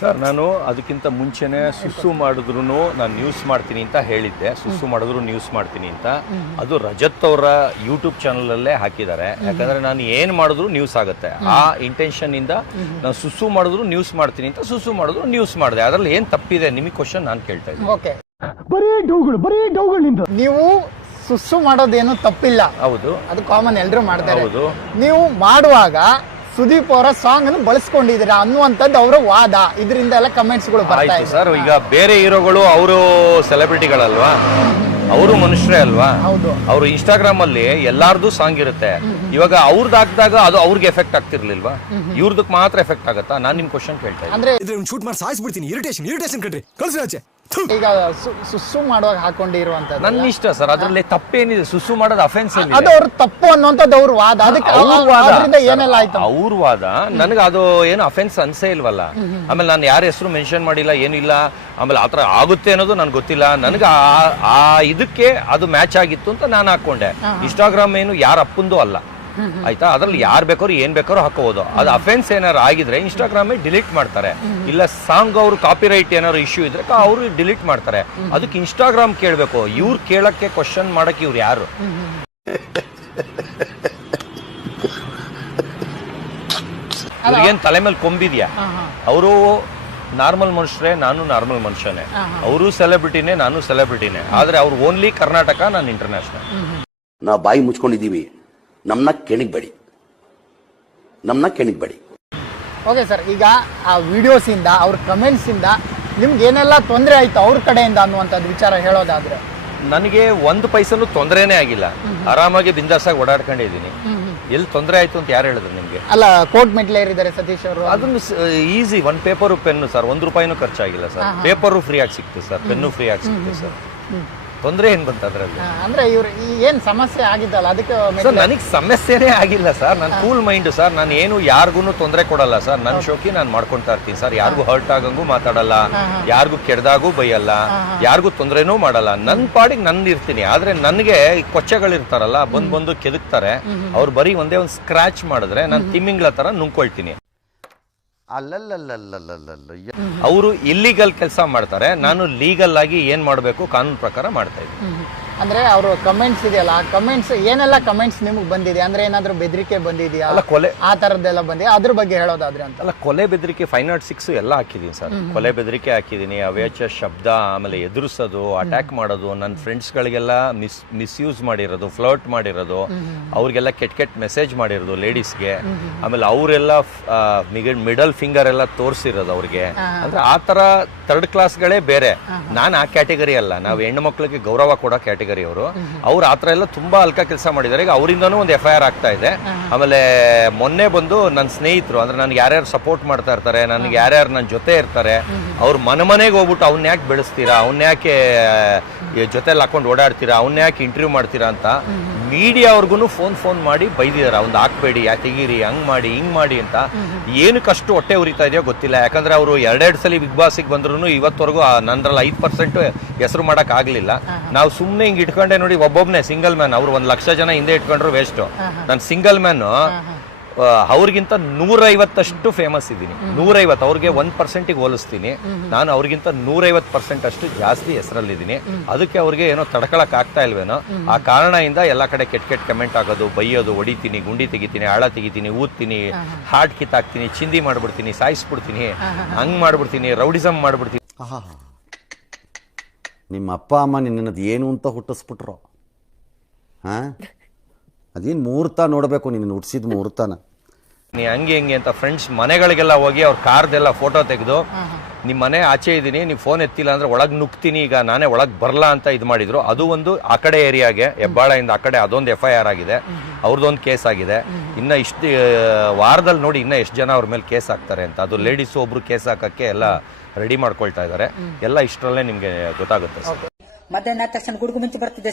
Sir ನಾನು ಅದಕ್ಕಿಂತ ಮುಂಚೆನೆ ಸುಸ್ಸು ಮಾಡಿದ್ರು ನಾನು ನ್ಯೂಸ್ ಮಾಡ್ತೀನಿ ಅಂತ ಹೇಳಿದ್ದೆ. ಸುಸ್ಸು ಮಾಡಿದ್ರು ನ್ಯೂಸ್ ಮಾಡ್ತೀನಿ ಅಂತ. ಅದು ರಜತ್ ಅವರ ಯೂಟ್ಯೂಬ್ ಚಾನಲ್ ಅಲ್ಲೇ ಹಾಕಿದ್ದಾರೆ. ಯಾಕಂದ್ರೆ ನಾನು ಏನ್ ಮಾಡಿದ್ರು ನ್ಯೂಸ್ ಆಗುತ್ತೆ. ಆ ಇಂಟೆನ್ಷನ್ ಇಂದ ನಾನು ಸುಸ್ಸು ಮಾಡಿದ್ರು ನ್ಯೂಸ್ ಮಾಡ್ತೀನಿ ಅಂತ ಸುಸ್ಸು ಮಾಡಿದ್ರು ನ್ಯೂಸ್ ಮಾಡಿದೆ. ಅದ್ರಲ್ಲಿ ಏನ್ ತಪ್ಪಿದೆ ನಿಮಗೆ ಕ್ವಶನ್ ನಾನು ಕೇಳ್ತಾ ಇದ್ದೀನಿ. ಓಕೆ, ಬರೀ ಡೌಗಳಿಂದ ನೀವು ಸುಸ್ಸು ಮಾಡೋದೇನು ತಪ್ಪಿಲ್ಲ. ಹೌದು, ಅದು ಕಾಮನ್, ಎಲ್ರು ಮಾಡ್ತಾರೆ. ಹೌದು. ನೀವು ಮಾಡುವಾಗ ಸುದೀಪ್ ಅವರ ಸಾಂಗ್ ಅನ್ನು ಬಳಸ್ಕೊಂಡಿದ್ದೀರಾ ಅನ್ನುವಂಥದ್ದು ಅವರ ವಾದ. ಇದರಿಂದ ಎಲ್ಲ ಕಮೆಂಟ್ಸ್ ಗಳು ಬರ್ತಾ ಆಯ್ತು ಇದೆ. ಸರ್. ಈಗ ಬೇರೆ ಹೀರೋಗಳು ಅವರು ಸೆಲೆಬ್ರಿಟಿಗಳಲ್ವಾ, ಅವರು ಮನುಷ್ಯರೇ ಅಲ್ವಾ. ಹೌದು. ಅವರು ಇನ್ಸ್ಟಾಗ್ರಾಮ್ ಅಲ್ಲಿ ಎಲ್ಲಾರ್ದು ಸಾಂಗ್ ಇರುತ್ತೆ. ಇವಾಗ ಅವ್ರದ್ದು ಹಾಕಿದಾಗ ಅದು ಅವ್ರಿಗೆ ಎಫೆಕ್ಟ್ ಆಗ್ತಿರ್ಲಿಲ್ವಾ, ಇವ್ರದಕ್ಕೆ ಮಾತ್ರ ಎಫೆಕ್ಟ್ ಆಗತ್ತಾ? ನಾನು ನಿಮ್ ಕ್ವಶನ್ ಕೇಳ್ತಾ ಇದ್ದೀನಿ. ಅಂದ್ರೆ ಶೂಟ್ ಮಾಡಿ ಸಾಯಿಸ್ಬಿಡ್ತೀನಿ. ಇರಿಟೇಷನ್ ಕಣ್ರಿ, ಕಳ್ಸಿ ಆಚೆ. ಈಗ ಸುಸ್ಸು ಮಾಡುವಾಗ ಹಾಕೊಂಡಿರುವಂತದ್ದು ನನ್ನ ಇಷ್ಟ ಸರ್. ಅದ್ರಲ್ಲಿ ತಪ್ಪೇನಿದೆ? ಸುಸ್ಸು ಮಾಡೋದು ಅಫೆನ್ಸ್ ಅದು ಅವ್ರ ತಪ್ಪು ಅನ್ನುವಂಥದ್ದು ಅವ್ರ ವಾದ. ಅದಕ್ಕೆ ಅದರಿಂದ ಏನೆಲ್ಲ ಆಯ್ತು? ಅವ್ರ ವಾದ. ನನಗೆ ಅದು ಏನು ಅಫೆನ್ಸ್ ಅನ್ಸೇ ಇಲ್ವಲ್ಲ. ಆಮೇಲೆ ನಾನು ಯಾರ ಹೆಸರು ಮೆನ್ಷನ್ ಮಾಡಿಲ್ಲ, ಏನಿಲ್ಲ. ಆಮೇಲೆ ಆತರ ಆಗುತ್ತೆ ಅನ್ನೋದು ನನ್ಗೆ ಗೊತ್ತಿಲ್ಲ. ನನಗೆ ಆ ಇದಕ್ಕೆ ಅದು ಮ್ಯಾಚ್ ಆಗಿತ್ತು ಅಂತ ನಾನು ಹಾಕೊಂಡೆ. ಇನ್ಸ್ಟಾಗ್ರಾಮ್ ಏನು ಯಾರ ಅಪ್ಪಂದು ಅಲ್ಲ, ಆಯ್ತಾ. ಅದ್ರಲ್ಲಿ ಯಾರು ಬೇಕಾದ್ರು ಏನ್ ಬೇಕಾದ್ರೂ ಹಾಕೋಬಹುದು. ಅದು ಅಫೆನ್ಸ್ ಏನಾರು ಆಗಿದ್ರೆ ಇನ್ಸ್ಟಾಗ್ರಾಮ್ ಡಿಲೀಟ್ ಮಾಡ್ತಾರೆ. ಇಲ್ಲ ಸಾಂಗ್ ಅವರು ಕಾಪಿರೈಟ್ ಏನಾದ್ರು ಇಶ್ಯೂ ಇದ್ರೆ ಅವರು ಡಿಲೀಟ್ ಮಾಡ್ತಾರೆ. ಅದಕ್ಕೆ ಇನ್ಸ್ಟಾಗ್ರಾಮ್ ಕೇಳಬೇಕು. ಇವ್ರು ಕೇಳಕ್ಕೆ ಕ್ವಶನ್ ಮಾಡಕ್ಕೆ ಇವ್ರು ಯಾರು? ಇವ್ರಿಗೇನ್ ತಲೆ ಮೇಲೆ ಕೊಂಬಿದ್ಯಾ? ಅವರು ನಾರ್ಮಲ್ ಮನುಷ್ಯರೇ, ನಾನು ನಾರ್ಮಲ್ ಮನುಷ್ಯನೇ. ಅವರು ಸೆಲೆಬ್ರಿಟಿನೇ, ನಾನು ಸೆಲೆಬ್ರಿಟಿನೇ. ಆದ್ರೆ ಅವ್ರು ಓನ್ಲಿ ಕರ್ನಾಟಕ, ನಾನು ಇಂಟರ್ನ್ಯಾಷನಲ್. ನಾವು ಬಾಯಿ ಮುಚ್ಕೊಂಡಿದ್ದೀವಿ, ನಮ್ಮನ್ನ ಕೆಣಿಗ್ಬೇಡಿ. ಓಕೆ ಸರ್, ಈಗ ಆ ವಿಡಿಯೋಸ್ ಇಂದ ಅವ್ರ ಕಮೆಂಟ್ಸ್ ಇಂದ ನಿಮ್ಗೆ ಏನೆಲ್ಲ ತೊಂದರೆ ಆಯ್ತು ಅವ್ರ ಕಡೆಯಿಂದ ಅನ್ನುವಂಥದ್ದು ವಿಚಾರ ಹೇಳೋದಾದ್ರೆ? ನನಗೆ ಒಂದು ಪೈಸನು ತೊಂದರೆನೇ ಆಗಿಲ್ಲ. ಆರಾಮಾಗಿ ಬಿಂದಾಸಾಗಿ ಓಡಾಡ್ಕೊಂಡಿದ್ದೀನಿ. ಎಲ್ಲಿ ತೊಂದರೆ ಆಯ್ತು ಅಂತ ಯಾರು ಹೇಳಿದ್ರು ನಿಮ್ಗೆ? ಅಲ್ಲ, ಕೋರ್ಟ್ ಮೆಟ್ಲೆ ಏರಿದ್ದಾರೆ ಸತೀಶ್ ಅವರು. ಅದನ್ನು ಈಸಿ. ಒಂದು ಪೇಪರು ಪೆನ್ನು ಸರ್, ₹1 ಖರ್ಚಾಗಿಲ್ಲ ಸರ್. ಪೇಪರು ಫ್ರೀ ಆಗಿ ಸಿಕ್ತು ಸರ್, ಪೆನ್ನು ಫ್ರೀ ಆಗಿ ಸಿಕ್ತು ಸರ್. ತೊಂದರೆ ಏನ್ ಬಂತ ಅದ್ರಲ್ಲಿ? ಅಂದ್ರೆ ಇವ್ರು ಏನ್ ಸಮಸ್ಯೆ ಆಗಿದ್ದಲ್ಲ ಅದಕ್ಕೆ? ಸರ್ ನನಗೆ ಸಮಸ್ಯೆನೇ ಆಗಿಲ್ಲ ಸರ್. ನಾನು ಕೂಲ್ ಮೈಂಡ್ ಸರ್. ನಾನು ಏನು ಯಾರಿಗೂ ತೊಂದರೆ ಕೊಡಲ್ಲ ಸರ್. ನನ್ನ ಶೋಕಿ ನಾನು ಮಾಡ್ಕೊಂತಾ ಇರ್ತೀನಿ ಸರ್. ಯಾರಿಗೂ ಹರ್ಟ್ ಆಗಂಗೂ ಮಾತಾಡಲ್ಲ, ಯಾರಿಗೂ ಕೆಡ್ದಾಗೂ ಬೈಯಲ್ಲ, ಯಾರಿಗೂ ತೊಂದರೆನೂ ಮಾಡಲ್ಲ. ನನ್ನ ಪಾಡಿಗೆ ನಾನು ಇರ್ತೀನಿ. ಆದ್ರೆ ನನಗೆ ಕೊಚ್ಚೆಗಳಿರ್ತಾರಲ್ಲ, ಬಂದು ಕೆದಕ್ತಾರೆ. ಅವ್ರು ಬರೀ ಒಂದೇ ಒಂದು ಸ್ಕ್ರಾಚ್ ಮಾಡಿದ್ರೆ ನಾನು ತಿಮ್ಮಿಂಗ್ಲ ತರ ನುಂಗ್ಕೊಳ್ತೀನಿ. ಅವರು ಇಲ್ಲಿಗಲ್ ಕೆಲಸ ಮಾಡ್ತಾರೆ, ನಾನು ಲೀಗಲ್ ಆಗಿ ಏನ್ ಮಾಡಬೇಕು ಕಾನೂನು ಪ್ರಕಾರ ಮಾಡ್ತಾ ಇದ್ದೀನಿ. ಅಂದ್ರೆ ಅವರು ಕಮೆಂಟ್ಸ್ ಇದೆಯಲ್ಲ, ಕಮೆಂಟ್ಸ್ ಏನೆಲ್ಲ ಕಮೆಂಟ್ಸ್ ನಿಮ್ಗೆ ಬಂದಿದೆ? ಅಂದ್ರೆ ಏನಾದ್ರು ಬೆದರಿಕೆ ಬಂದಿದೆಯಾ? ಅಲ್ಲ, ಕೊಲೆ ಆ ತರದ್ದೆಲ್ಲ ಬಂದಿದೆ, ಅದ್ರ ಬಗ್ಗೆ ಹೇಳೋದಾದ್ರೆ ಅಂತ? ಅಲ್ಲ, ಕೊಲೆ ಬೆದರಿಕೆ 506 ಎಲ್ಲ ಹಾಕಿದೀನಿ ಸರ್. ಕೊಲೆ ಬೆದರಿಕೆ ಹಾಕಿದೀನಿ, ಅವೇಚ ಶಬ್ದ, ಆಮೇಲೆ ಎದುರಿಸೋದು, ಅಟ್ಯಾಕ್ ಮಾಡೋದು, ನನ್ನ ಫ್ರೆಂಡ್ಸ್ಗಳಿಗೆಲ್ಲ ಮಿಸ್ಯೂಸ್ ಮಾಡಿರೋದು, ಫ್ಲರ್ಟ್ ಮಾಡಿರೋದು, ಅವ್ರಿಗೆಲ್ಲ ಕೆಟ್ಟ ಮೆಸೇಜ್ ಮಾಡಿರೋದು ಲೇಡೀಸ್ಗೆ. ಆಮೇಲೆ ಅವರೆಲ್ಲ ಮಿಡಲ್ ಫಿಂಗರ್ ಎಲ್ಲ ತೋರಿಸಿರೋದು ಅವ್ರಿಗೆ. ಅಂದ್ರೆ ಆ ತರ ಥರ್ಡ್ ಕ್ಲಾಸ್ಗಳೇ ಬೇರೆ. ನಾನು ಆ ಕ್ಯಾಟಗರಿ ಅಲ್ಲ. ನಾವು ಹೆಣ್ಣು ಮಕ್ಕಳಿಗೆ ಗೌರವ ಕೊಡೋ ಕ್ಯಾಟಗರಿ ಅವರು. ಅವ್ರು ಆತರ ಎಲ್ಲ ತುಂಬಾ ಅಲ್ಕ ಕೆಲಸ ಮಾಡಿದ್ದಾರೆ. ಈಗ ಅವರಿಂದನೂ ಒಂದು FIR ಆಗ್ತಾ ಇದೆ. ಆಮೇಲೆ ಮೊನ್ನೆ ಬಂದು ನನ್ನ ಸ್ನೇಹಿತರು, ಅಂದ್ರೆ ನನ್ಗೆ ಯಾರ್ಯಾರು ಸಪೋರ್ಟ್ ಮಾಡ್ತಾ ಇರ್ತಾರೆ, ನನ್ಗೆ ಯಾರ್ಯಾರು ನನ್ನ ಜೊತೆ ಇರ್ತಾರೆ, ಅವ್ರ ಮನೆಗೆ ಹೋಗ್ಬಿಟ್ಟು ಅವ್ನ ಯಾಕೆ ಬೆಳೆಸ್ತೀರಾ, ಅವ್ನ ಯಾಕೆ ಜೊತೆಲಿ ಹಾಕೊಂಡು ಓಡಾಡ್ತೀರಾ, ಅವ್ನ ಯಾಕೆ ಇಂಟರ್ವ್ಯೂ ಮಾಡ್ತೀರಾ ಅಂತ ಮೀಡಿಯಾ ಅವ್ರಿಗೂ ಫೋನ್ ಮಾಡಿ ಬೈದಿದಾರೆ. ಅವ್ನು ಹಾಕ್ಬೇಡಿ, ತೆಗೀರಿ, ಹಂಗ್ ಮಾಡಿ ಹಿಂಗ್ ಮಾಡಿ ಅಂತ. ಏನಕ್ಕಷ್ಟು ಹೊಟ್ಟೆ ಉರಿತಾ ಇದೆಯೋ ಗೊತ್ತಿಲ್ಲ. ಯಾಕಂದ್ರೆ ಅವರು 2 ಸಲ ಬಿಗ್ ಬಾಸ್ಗೆ ಬಂದ್ರು ಇವತ್ತವರೆಗೂ ನನ್ರಲ್ಲಿ 5% ಹೆಸರು ಮಾಡಕ್ ಆಗ್ಲಿಲ್ಲ. ನಾವು ಸುಮ್ನೆ ಹಿಂಗ್ ಇಟ್ಕೊಂಡೆ ನೋಡಿ, ಒಬ್ಬೊಬ್ನೇ ಸಿಂಗಲ್ ಮ್ಯಾನ್. ಅವ್ರು 1,00,000 ಜನ ಹಿಂದೆ ಇಟ್ಕೊಂಡ್ರು ವೇಸ್ಟ್. ನಾನು ಸಿಂಗಲ್ ಮ್ಯಾನ್. ಅವ್ರಿಗಿಂತ 150 ಫೇಮಸ್ ಇದ್ದೀನಿ. 150. ಅವ್ರಿಗೆ 1% ಹೋಲಿಸ್ತೀನಿ. ನಾನು ಅವ್ರಿಗಿಂತ 150% ಅಷ್ಟು ಜಾಸ್ತಿ ಹೆಸರಲ್ಲಿದ್ದೀನಿ. ಅದಕ್ಕೆ ಅವ್ರಿಗೆ ಏನೋ ತಡ್ಕೊಳಕ್ ಆಗ್ತಾ ಇಲ್ವೇನೋ. ಆ ಕಾರಣದಿಂದ ಎಲ್ಲಾ ಕಡೆ ಕೆಟ್ಟ ಕಮೆಂಟ್ ಆಗೋದು, ಬೈಯೋದು, ಹೊಡಿತೀನಿ, ಗುಂಡಿ ತೆಗಿತೀನಿ, ಆಳ ತೆಗಿತೀನಿ, ಊದ್ತೀನಿ, ಹಾರ್ಟ್ ಕಿತ್ತಾಕ್ತೀನಿ, ಚಿಂದಿ ಮಾಡ್ಬಿಡ್ತೀನಿ, ಸಾಯಿಸ್ಬಿಡ್ತೀನಿ, ಹಂಗ್ ಮಾಡ್ಬಿಡ್ತೀನಿ, ರೌಡಿಸಮ್ ಮಾಡ್ಬಿಡ್ತೀನಿ. ನಿಮ್ಮ ಅಪ್ಪ ಅಮ್ಮ ನಿನ್ನದು ಏನು ಅಂತ ಹುಟ್ಟಿಸ್ಬಿಟ್ರು? ಅದೇನು ಮುಹೂರ್ತ ನೋಡಬೇಕು, ನಿನ್ನ ಹುಟ್ಟಿಸಿದ ಮುಹೂರ್ತನ. ಹಂಗೆ ಹಿಂಗೆ ಅಂತ ಫ್ರೆಂಡ್ಸ್ ಮನೆಗಳಿಗೆಲ್ಲ ಹೋಗಿ ಅವ್ರ ಕಾರ್ದೆಲ್ಲ ಫೋಟೋ ತೆಗೆದು, ನಿಮ್ಮ ಮನೆ ಆಚೆ ಇದ್ದೀನಿ, ನೀವು ಫೋನ್ ಎತ್ತಿಲ್ಲ ಅಂದ್ರೆ ಒಳಗೆ ನುಗ್ತೀನಿ, ಈಗ ನಾನೇ ಒಳಗೆ ಬರಲ್ಲ ಅಂತ ಇದು ಮಾಡಿದ್ರು. ಅದು ಒಂದು ಆ ಕಡೆ ಏರಿಯಾಗೆ, ಹೆಬ್ಬಾಳದಿಂದ ಆ ಕಡೆ ಅದೊಂದು FIR ಆಗಿದೆ. ಅವ್ರದ್ದೊಂದು ಕೇಸ್ ಆಗಿದೆ. ಇನ್ನು ಇಷ್ಟು ವಾರದಲ್ಲಿ ನೋಡಿ ಇನ್ನ ಎಷ್ಟು ಜನ ಅವ್ರ ಮೇಲೆ ಕೇಸ್ ಹಾಕ್ತಾರೆ ಅಂತ. ಅದು ಲೇಡೀಸ್ ಒಬ್ರು ಕೇಸ್ ಹಾಕಕ್ಕೆ ಎಲ್ಲ ರೆಡಿ ಮಾಡ್ಕೊಳ್ತಾ ಇದ್ದಾರೆ. ಎಲ್ಲ ಇಷ್ಟರಲ್ಲೇ ನಿಮ್ಗೆ ಗೊತ್ತಾಗುತ್ತೆ. ಮಧ್ಯಾಹ್ನ ತಕ್ಷಣ ಗುಡುಗು ಮುಂಚೆ ಬರ್ತಿದೆ.